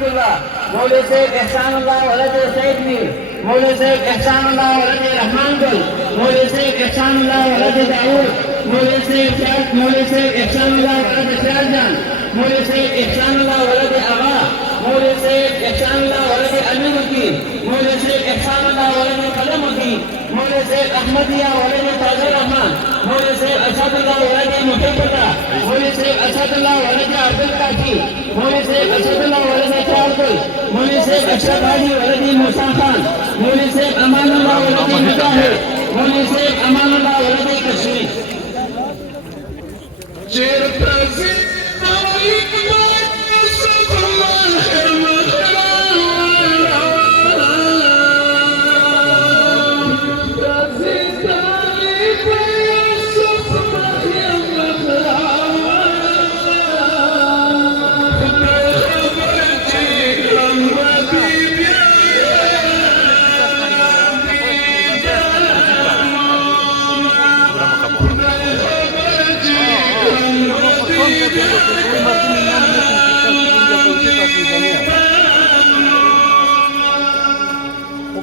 रहमतुल्लाह, मौलवी शेख एहसानुल्लाह वलद सईद मीर, मौलवी शेख एहसानुल्लाह वलद रहमान गुल, मौलवी शेख एहसानुल्लाह वलद दाऊद, मौलवी शेख एहसानुल्लाह वलद शाहजान, मौलवी शेख एहसानुल्लाह वलद आगा, मौलवी शेख एहसानुल्लाह वलद अमीनुद्दीन, मौलवी शेख एहसानुल्लाह वलद कलमुद्दीन, मौलवी शेख अहमदिया वलद ताजुर रहमान, मौलवी शेख असदुल्लाह वलद मुहिबुल्लाह, मौलवी शेख असदुल्लाह वलद अब्दुल काफी, मौलवी शेख असदुल्लाह वलद चारकुल, मौलवी शेख अशरफ अली वलद मूसा खान, मौलवी शेख अमानुल्लाह वलद मुजाहिद, मौलवी शेख अमानुल्लाह वलद कश्मीर।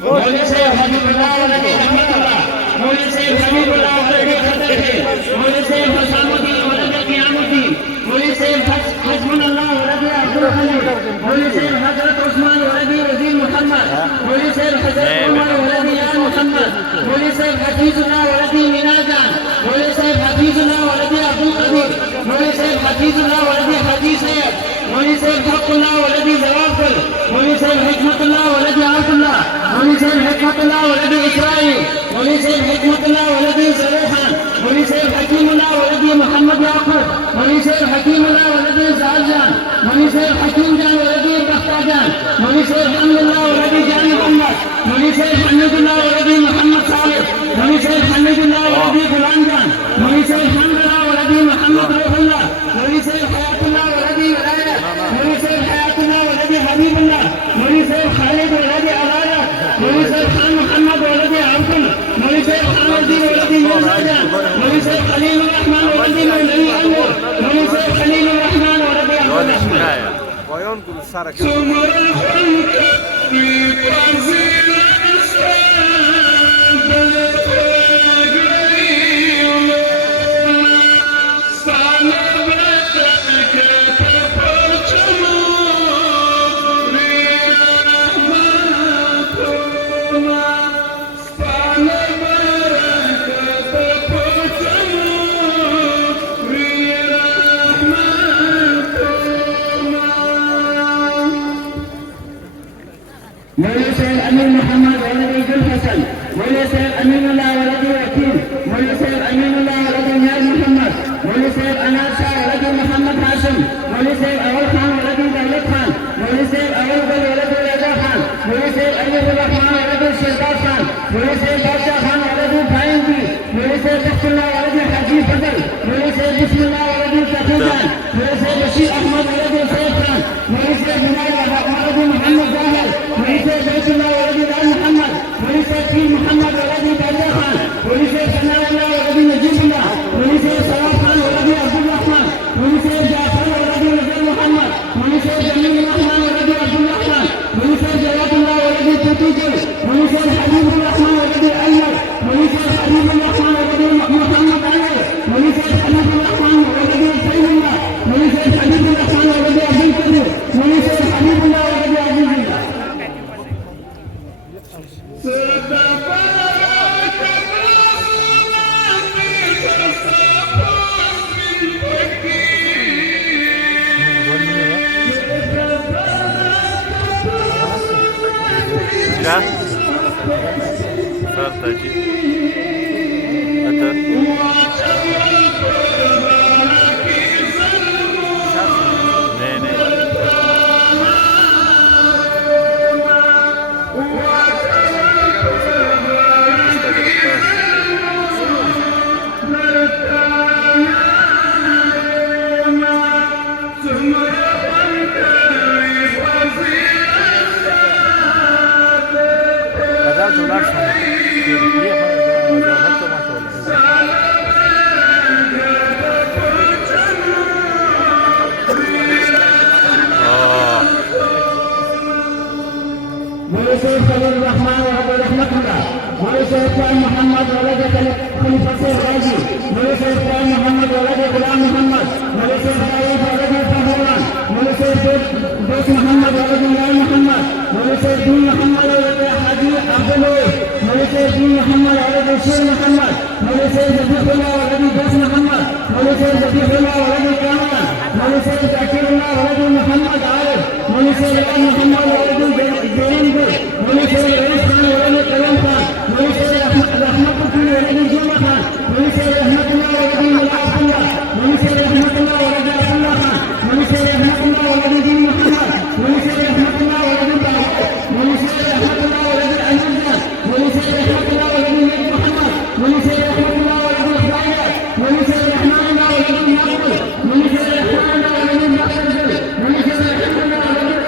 मौलवी शेख हबीबुल्लाह वलद रहमतुल्लाह, मौलवी शेख हबीबुल्लाह वलद खतरखे, मौलवी शेख हसामुद्दीन वलद क़ियामुद्दीन, मौलवी शेख हस्बुनल्लाह वलद अब्दुल खलील, मौलवी शेख हजरत उस्मान वलद वजीर मुहम्मद, मौलवी शेख हजरत उमर वलद यार मुहम्मद, मौलवी शेख हफीजुल्लाह वलद मीना जान, मौलवी शेख हफीजुल्लाह वलद अब्दुल कदीर, मौलवी शेख हफीजुल्लाह वलद हाजी सैयद, मौलवी शेख हक़ुल्लाह वलद जवाबुल, मौलवी शेख हिकमतुल्लाह वलद आफुल्लाह, मौलवी शेख हिकमतुल्लाह वलद इस्राईल, मौलवी शेख हिकमतुल्लाह वलद ज़रूखान, मौलवी शेख हकीमुल्लाह वलद मोहम्मद याकूब, मौलवी शेख हकीमुल्लाह वलद ज़ालजान, मौलवी शेख हकीम जान वलद बख्ताजान, मौलवी शेख हमीदुल्लाह वलद जान मोहम्मद, मौलवी शेख हमीदुल्लाह वलद मोहम्मद सालिह, मौलवी शेख हमीदुल्लाह वलद गुलाम जान, मौलवी शेख हमीदुल्लाह वलद मोहम्मद रऊफुल्लाह, मौलवी शेख हयातुल्लाह वलद विलायत, मौलवी शेख हयातुल्लाह वलद हबीबुल्लाह, मौलवी शेख खालिद वलद अदालत, मौलवी शेख खान मोहम्मद वलद आफुल, मौलवी शेख खानुद्दीन वलद मिर्जाजान, मौलवी शेख खलीलुर रहमान वलद मौलवी अनवर, मौलवी शेख खलीलुर रहमान वलद अहमद रहमान। मौलवी शेख अमीर मोहम्मद वलद इजुल हसन, मौलवी शेख अमीनुल्लाह वलद वकील, मौलवी शेख अमीनुल्लाह वलद नियाज मोहम्मद, मौलवी शेख अनार शाह वलद मोहम्मद हाशिम, मौलवी शेख अवल खान वलद दौलत खान, मौलवी शेख अवल गुल वलद रजा खान, मौलवी शेख अयूब रहमान वलद शेरदाद खान, मौलवी शेख बादशाह खान वलद फाइंदी, मौलवी शेख बख्तुल्लाह वलद हाजी फजल, मौलवी शेख बिस्मिल्लाह वलद तफीजान, मौलवी शेख बशीर अहमद वलद सैयद खान, मौलवी शेख बिलाल वलद मोहम्मद जाहिर, मौलवी शेख बैतुल्लाह वलद लाल मोहम्मद, मौलवी शेख पीर मोहम्मद वलद ताजा खान, मौलवी शेख सनाउल्लाह वलद नजीबुल्लाह, मौलवी शेख सलाम खान वलद अब्दुल रहमान, मौलवी शेख जाफर वलद नजर मोहम्मद, मौलवी शेख जमील रहमान वलद अब्दुल रहमान, मौलवी शेख जवादुल्लाह वलद तूतीजुल, मौलवी शेख हबीबुर रहमान वलद अय्यर, मौलवी शेख हबीबुर रहमान वलद मोहम्मद अय्यर, मौलवी शेख हबीबुर रहमान वलद सैयदुल्लाह, मौलवी शेख हबीबुर रहमान वलद अब्दुल कदीर, मौलवी शेख हबीबुल्लाह वलद अजीजुल्लाह। Sartaci. Это. Не. سيد خليل الرحمن وأبو رحمة الله مولى سيد محمد ولد خليفة الراجي مولى سيد محمد ولد غلام محمد مولى سيد خليل ولد الفهران مولى سيد بيت محمد ولد الله محمد مولى سيد محمد ولد حاجي عبد الله مولى سيد محمد ولد الشيخ محمد مولى سيد ذبيح الله ولد بيت محمد مولى سيد ذبيح الله ولد كامل مولى سيد ذكر الله ولد محمد عارف مولى سيد محمد ولد الجرين مولى سيد رئيس خان ولد كلام خان مولى سيد رحمة الله ولد جمعة خان مولى سيد رحمة الله ولد ملاح الله مولى سيد رحمة الله ولد عبد الله خان مولى سيد رحمة الله ولد دين محمد مولى سيد رحمة الله ولد داوود مولى سيد رحمة الله ولد الأنبياء مولى سيد رحمة الله ولد نبي محمد مولى سيد رحمة الله ولد الخيرات مولى سيد رحمة الله ولد المقبول مولى سيد رحمة الله ولد المقبول مولى سيد رحمة الله ولد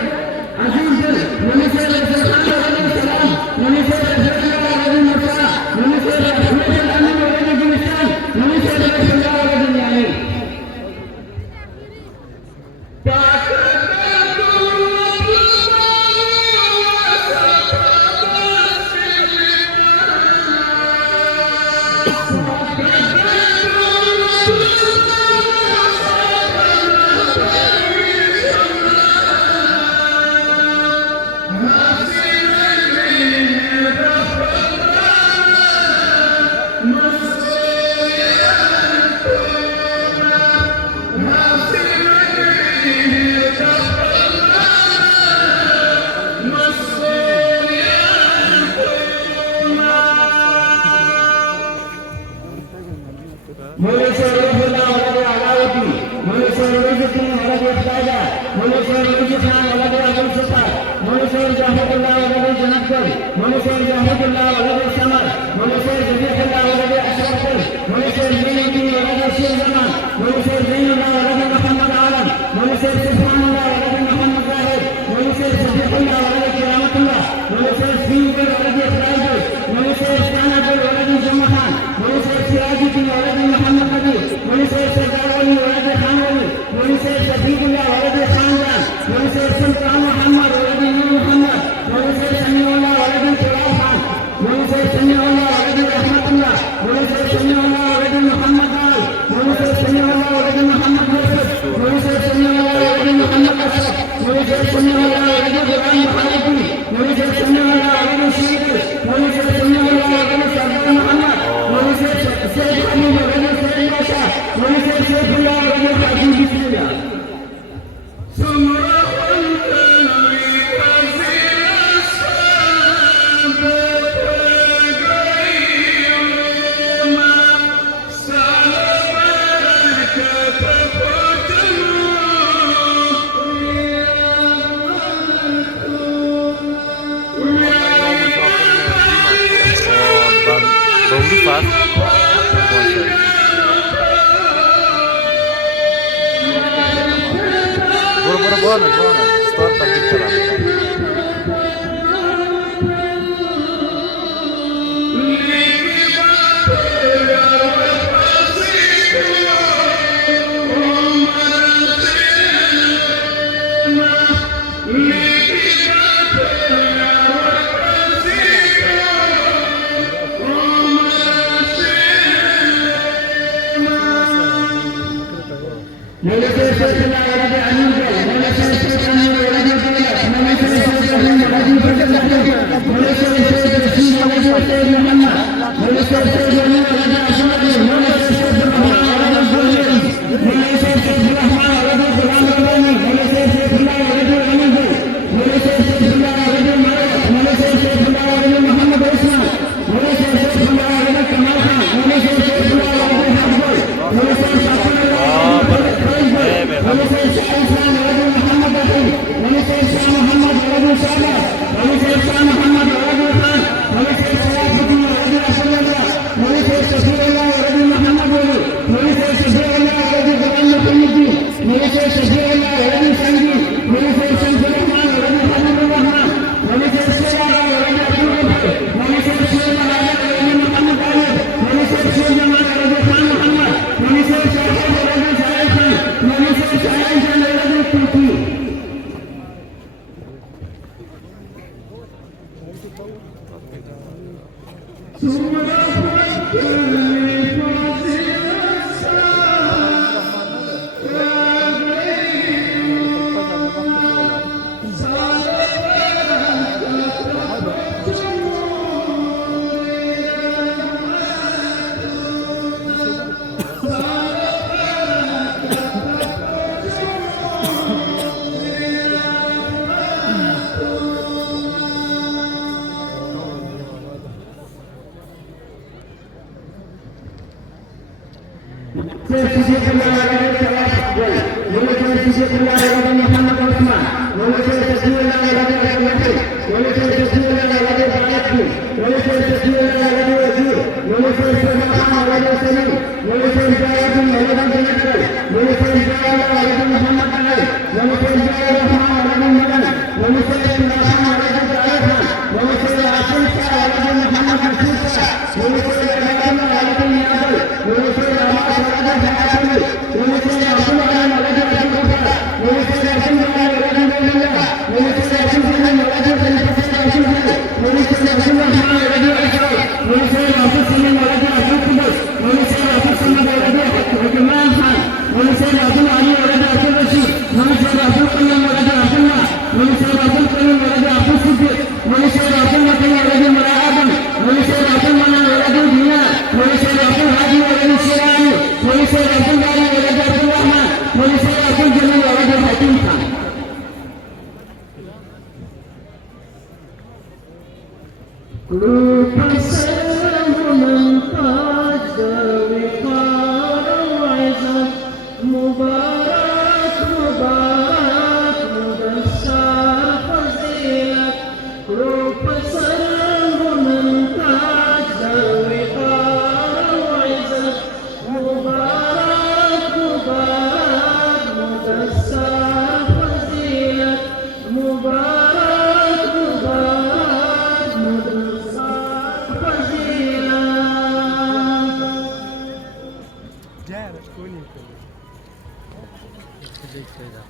عزيز مولى سيد رحمة الله ولد السلام مولى سيد رحمة الله ولد المساء مولى سيد رحمة الأمن ولد الجمشان مولى سيد رحمة الله ولد اليعين مولى سيد الله ولد علاوتي مولى سيد رزق ولد اختاجة مولى سيد رزق خان ولد عبد الستار مولى سيد جاهد الله ولد جنبكر مولى سيد جاهد الله ولد السمر مولى سيد ذبيح الله ولد أشرفكر مولى سيد زينتي ولد الشيخ زمان مولى سيد زين الله ولد محمد عالم مولى سيد سبحان الله ولد محمد زاهد مولى سيد صديق الله ولد كرامة الله مولى سيد سفينكر ولد إخراجه مولى سيد كانكر ولد جمخان مولى سيد سراجتي ولد محمد نبي مولى سيد سردار ولي ولد خان ولي مولى سيد شفيق الله ولد خاندان مولى سيد سلطان محمد ولد نور محمد مولى سيد سميع الله ولد تراب خان مولى سيد سميع الله ولد رحمة الله مولى سيد سميع الله ولد محمد آل مولى سيد سميع الله ولد محمد يوسف مولى سيد سميع الله ولد محمد أشرف مولى سيد سميع الله ولد غلام محمد مولى سيد سميع الله ولد شهيد مولى سيد سميع الله ولد سردار محمد مولى سيد حميد ولد سيد باشا مولى سيد سيف الله ولد حاجي بسم الله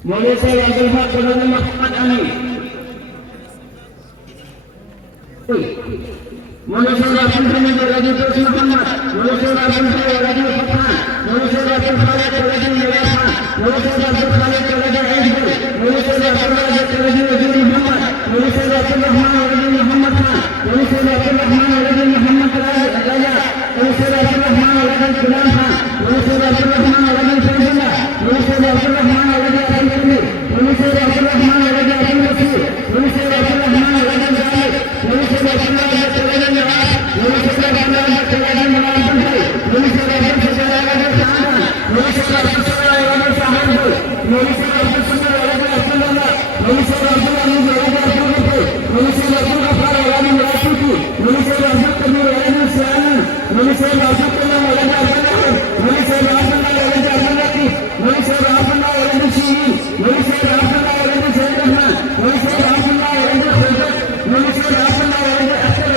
मौलवी साहब अब्दुल हक खुदा मोहम्मद अली मौलवी साहब अब्दुल हमीद रजी मोहम्मद मौलवी साहब अब्दुल हमीद रजी फरहान मौलवी साहब अब्दुल खालिद रजी मेरा खान मौलवी साहब अब्दुल खालिद रजी अजमल मौलवी साहब अब्दुल खालिद रजी वजीर मोहम्मद मौलवी साहब अब्दुल रहमान रजी मोहम्मद खान मौलवी साहब अब्दुल रहमान रजी मोहम्मद राजा मौलवी साहब अब्दुल रहमान रजी गुलाम खान मौलवी साहब अब्दुल रहमान रजी फैजुल्लाह मौलवी साहब अब्दुल रहमान रजी मौलवी साहब अब्दुल रहमान रजी अब्दुल रसूल मौलवी साहब अब्दुल रहमान रजी जालिब मौलवी साहब अब्दुल रहमान रजी नवाज मौलवी साहब अब्दुल रहमान रजी नवाज भाई मौलवी साहब अब्दुल सलाह रजी शाहजान मौलवी साहब अब्दुल सलाह रजी शाहजान मौलवी साहब अब्दुल सलाह रजी अब्दुल्लाह मौलवी साहब अब्दुल अमीन रजी अब्दुल रफी मौलवी साहब अब्दुल गफार रजी मुराफी मौलवी साहब अब्दुल कबीर रजी सियान मौलवी साहब अब्दुल कलाम रजी अब्दुल मौलवी साहब अब्दुल रजी अब्दुल लतीफ मौलवी साहब अब्दुल रजी शीरी मौलवी साहब अब्दुल रजी सैयद रहमान मौलवी साहब अब्दुल रजी खुदा मौलवी साहब अब्दुल रजी अख्तर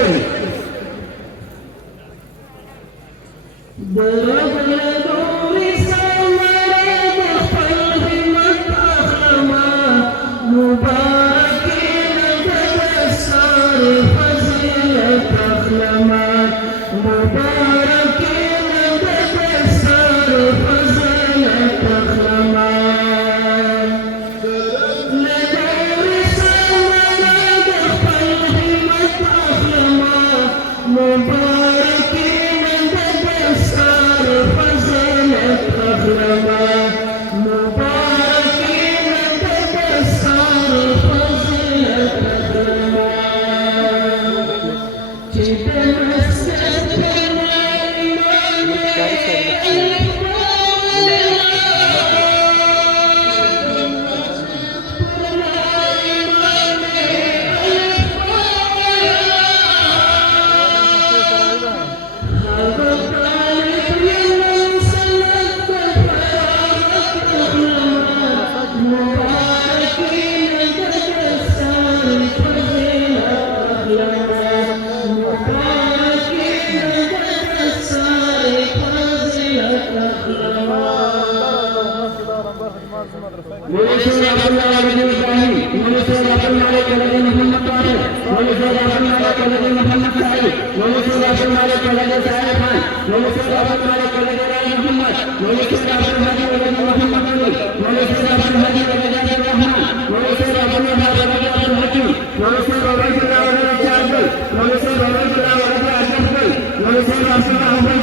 मौलवी साहब अब्दुल रजी इब्राहिम मौलवी साहब अब्दुल मालिक रजी मोहम्मद ताहिर मौलवी साहब अब्दुल मालिक ولد محمد سعيد ونسير عبد الملك ولد سعيد خان ونسير عبد الملك ولد راي محمد ونسير عبد الهادي ولد محمد علي ونسير عبد الهادي ولد عبد الرحمن ونسير عبد الوهاب ولد عبد الحكيم ونسير عبيد الله ولد جابر ونسير عبيد الله ولد عبد الحكيم ونسير عبد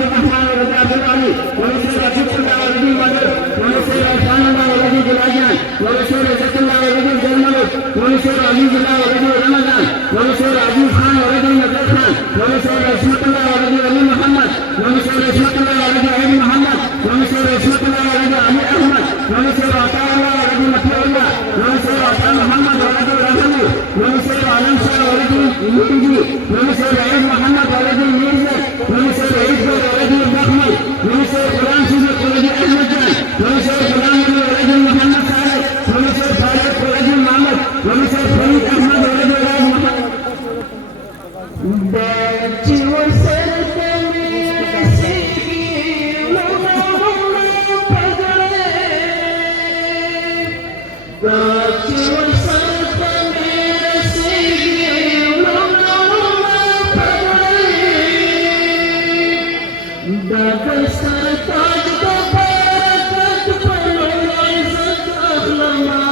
الرحمن ولد عبد العلي ونسير عبد الله ولد بدر ونسير عثمان الله ولد جلاجان ونسير عزت الله ولد الجرملك ونسير عزيز الله ولد رمضان ونسير عزيز خان ولد نجار خان ونسير عصمت الله ولد علي محمد ونسير عصمت الله ولد علي محمد ونسير عصمت الله ولد علي احمد ونسير عطاء الله ولد مطيع الله ونسير عطاء محمد ولد رحمه ونسير علم شاه ولد يوجي ونسير عيد محمد ولد ميرزا ونسير عيد ولد الضخمي ونسير غلام سيد ولد احمد جان ونسير غلام ولد محمد صالح ونسير خالد ولد محمد ونسير فريد احمد ولد محمد Baci wasatami siki ulama padale Baci wasatami siki ulama padale Dapat sartaj dapat penuh izzat akhlama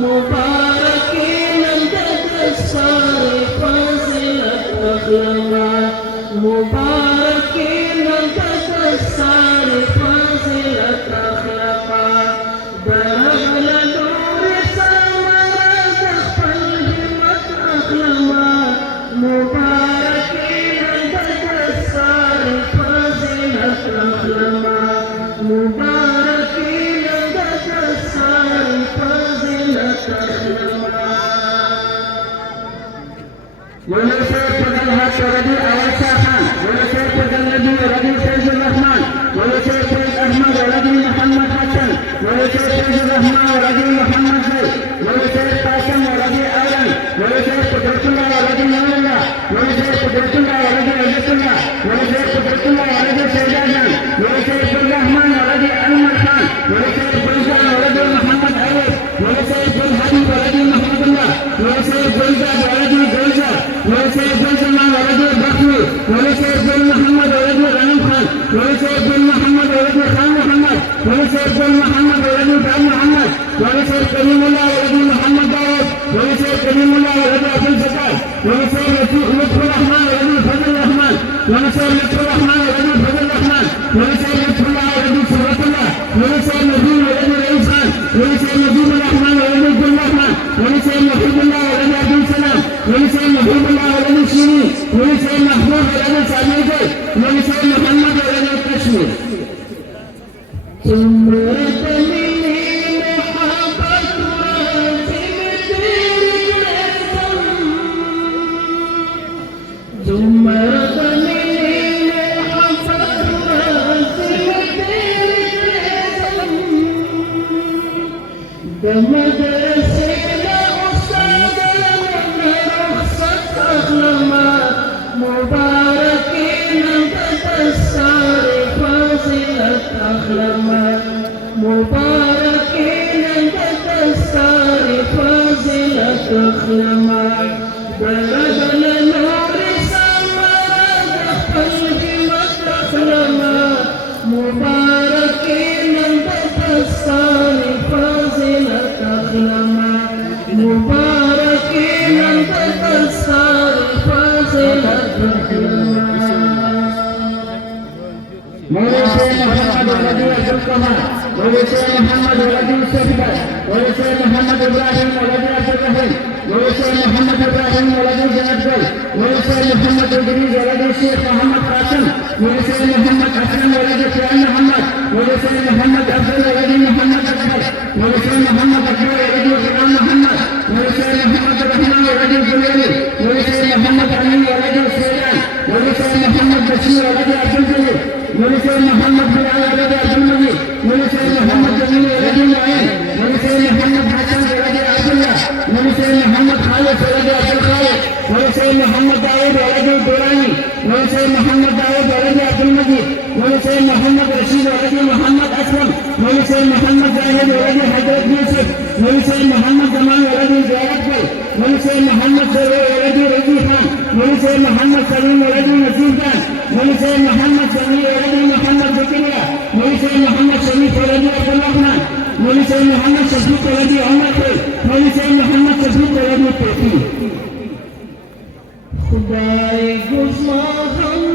mubarakin dapat sari fazilat akhlama mubarakin dapat sari fazilat akhlama darabla nur samarat qalbimat akhlama mubarakin dapat sari fazilat akhlama mubarakin dapat sari fazilat akhlama ونسير فضل هاتف ردي أول شاخان ونسير فضل ردي ردي سيد الرحمن ونسير فضل أحمد ردي محمد حسن ونسير فضل الرحمن ردي محمد زيد ونسير قاسم ردي آلم ونسير قدرة الله ردي نور الله ونسير قدرة الله ردي عزت الله ونسير قدرة الله ردي سيداجان ونسير فضل الرحمن ردي ألمر خان ونسير فضل ردي محمد عيد ونسير فضل حبيب ردي محمد الله ونسير فضل ردي جوزة ونسير فضل ولد البخمي ونسير فضل محمد ولد غنم خان ونسير فضل محمد ولد خان محمد ونسير فضل محمد ولد بن محمد ونسير كريم الله ولد محمد داود ونسير كريم الله ولد عبد الفتاح ونسير لطف الرحمن ولد فضل الرحمن ونسير لطف الرحمن ولد فضل الرحمن ونسير لطف الله ولد سورة الله ونسير نبيل ولد رئيس خان ونسير نبيل الرحمن ولد عبد الرحمن ونسير محب الله ولد عبد السلام ونسير محب الله ولد الشيري ونسير محمود ولد سعيد ونسير محمد ولد الكشمير مباركين تتسار فازلة أخلما بلد النور سمرد قلبي وتخلما مباركين تتسار فازلة أخلما مباركين تتسار فازلة أخلما ونسير محمد ولد الكمال ونسير محمد ولد السبكة ونسير محمد إبراهيم ولد عبد الرحيم ونسير محمد إبراهيم ولد الجنبل ونسير محمد إدريس ولد الشيخ محمد قاسم ونسير محمد حسن ولد سعيد محمد ونسير محمد عبد ولد محمد أكبر ونسير محمد أكبر ولد غلام محمد ونسير محمد الرحمن ولد الجليل ونسير محمد علي ولد السيدان ونسير محمد بشير ولد عبد الجليل ونسير محمد بن علي ولد عبد المجيد ونسير محمد جميل ولد معين ونسير محمد حسن ولد عبد الله ونسير محمد خالد ولد عبد الخالق ونسير محمد داود ولد الدوراني ونسير محمد داود ولد عبد المجيد ونسير محمد رشيد ولد محمد اسلم ونسير محمد زاهد ولد حضرت يوسف ونسير محمد زمان ولد زياد ونسير محمد زوي ولد رضي خان मुझसे मोहम्मद सलीम वलद नसीब खान मुझसे मोहम्मद समी वलद मोहम्मद जकिया मुझसे मोहम्मद शरीफ वलद अब्दुल्लाह खान मुझसे मोहम्मद शफीक वलद अहमद मुझसे मोहम्मद शफीक वलद तौफीक खुदाए गुस्मा हम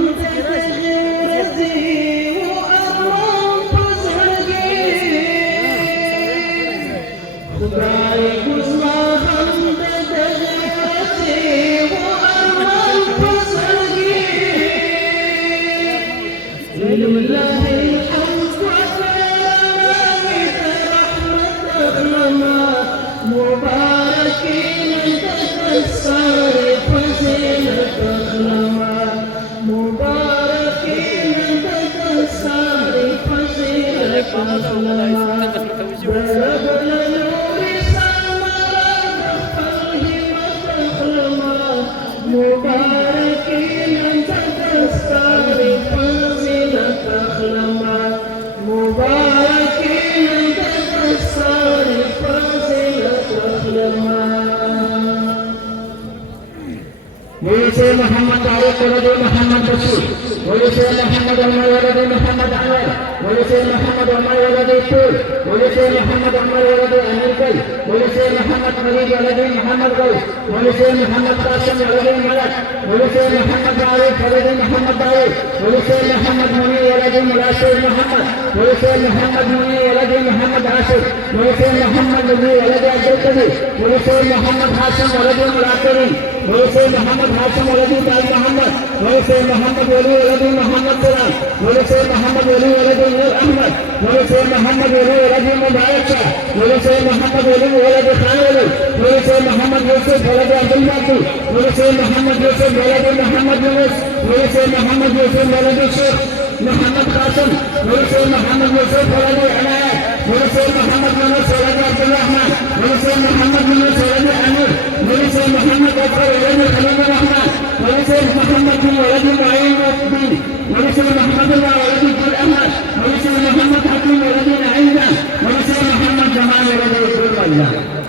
मुझसे मोहम्मद आरिफ वलद मोहम्मद बशीर मुझसे मोहम्मद उमर वलद मोहम्मद अनवर मुझसे मोहम्मद उमर वलद तूल मुझसे मोहम्मद उमर वलद अमीर कल मुझसे मोहम्मद मरीद वलद मोहम्मद गौस मुझसे मोहम्मद कासिम वलद मलक मुझसे मोहम्मद आरिफ वलद मोहम्मद दाऊद मुझसे मोहम्मद मुनी वलद मुलासिर मोहम्मद मुझसे मोहम्मद मुनी वलद मोहम्मद आसिफ मुझसे मोहम्मद नबी वलद अब्दुल कदीर मुझसे मोहम्मद हाशिम वलद मुलाकिरीन मुझसे मोहम्मद हाशिम वलद ताज मोहम्मद मुझसे मोहम्मद वली वलद मोहम्मद सलाम मुझसे मोहम्मद वली वलद नूर अहमद मुझसे मोहम्मद वली वलद मुबारक शाह मुझसे मोहम्मद वली वलद खान वली मुझसे मोहम्मद यूसुफ वलद अब्दुल बाकी मुझसे मोहम्मद यूसुफ वलद मोहम्मद यूनुस मुझसे मोहम्मद यूसुफ वलद शेख मोहम्मद कासिम मुझसे मोहम्मद यूसुफ वलद अनायत मुझसे मोहम्मद यूनुस वलद अब्दुल रहमान मुझसे मोहम्मद यूनुस वलद अमीर मुझसे मोहम्मद अकबर वलद खलील रहमान मुझसे मोहम्मद बिन वलद मुईन उद्दीन मुझसे मोहम्मद वलद गुल अहमद मुझसे मोहम्मद हकीम वलद नईम मुझसे मोहम्मद जमाल वलद इब्राहिम अल्लाह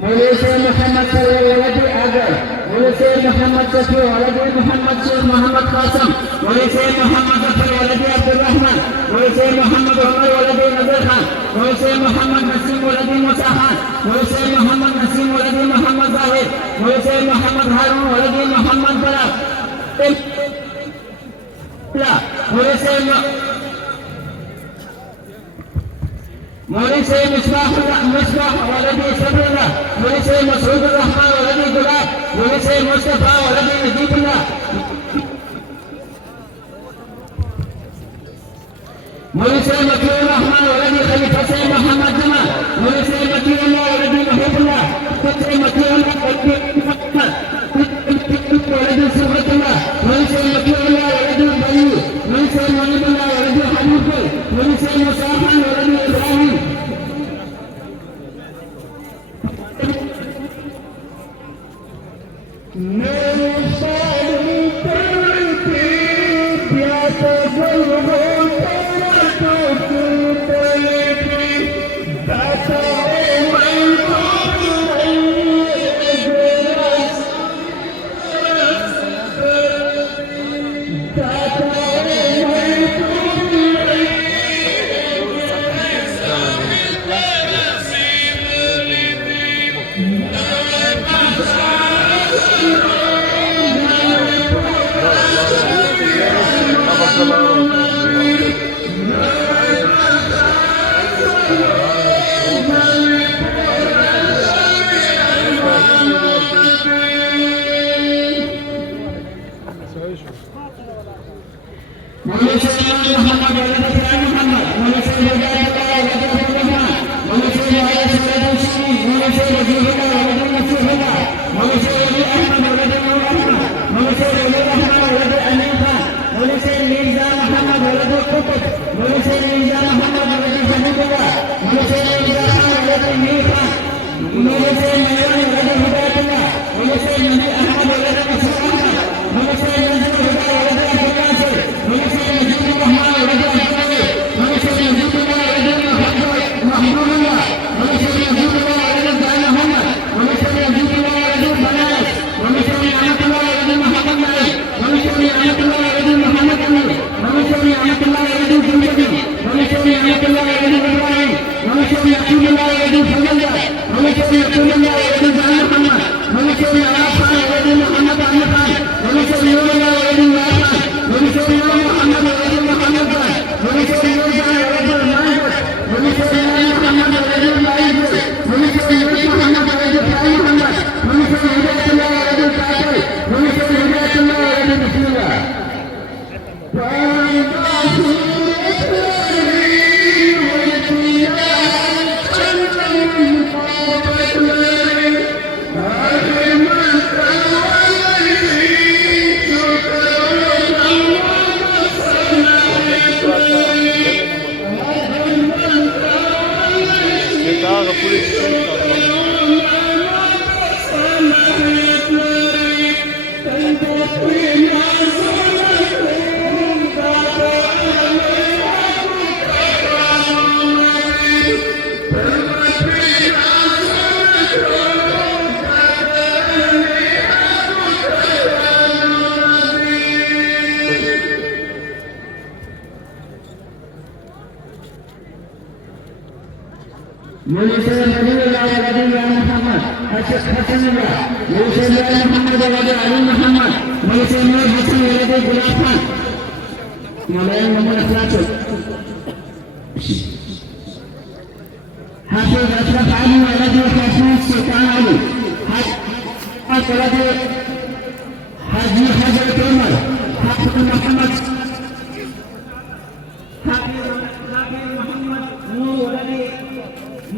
मुझसे मोहम्मद वलद आगर मुझसे मोहम्मद शफी वलद मोहम्मद शेख मोहम्मद कासिम मुझसे मोहम्मद जफर वलद अब्दुल रहमान मुझसे मोहम्मद उमर वलद नजर खान मुझसे मोहम्मद नसीम वलद मूसा खान मुझसे मोहम्मद नसीम वलद मोहम्मद जाहिद मुझसे मोहम्मद हारून वलद मोहम्मद बलाग मुझसे मिसबाह वलद सफरुल्लाह मुझसे मसऊद रहमान वलद गुलाब मुझसे मुस्तफा वलद नजीबुल्लाह मुझसे मकीर रहमान वलद खलीफा से मोहम्मद जमा मुझसे मकीर वलद महबूबुल्लाह मुझसे मकीर वलद सुबतुल्लाह मुझसे मकीर वलद बली मुझसे मुनीबुल्लाह वलद हबीब मुझसे मुसाफा वलद इब्राहिम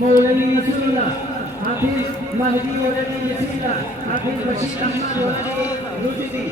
मौलवी नसरुल्लाह हाफिज महदी वलदी यसीला हाफिज बशीर अहमद वलदी रुशदी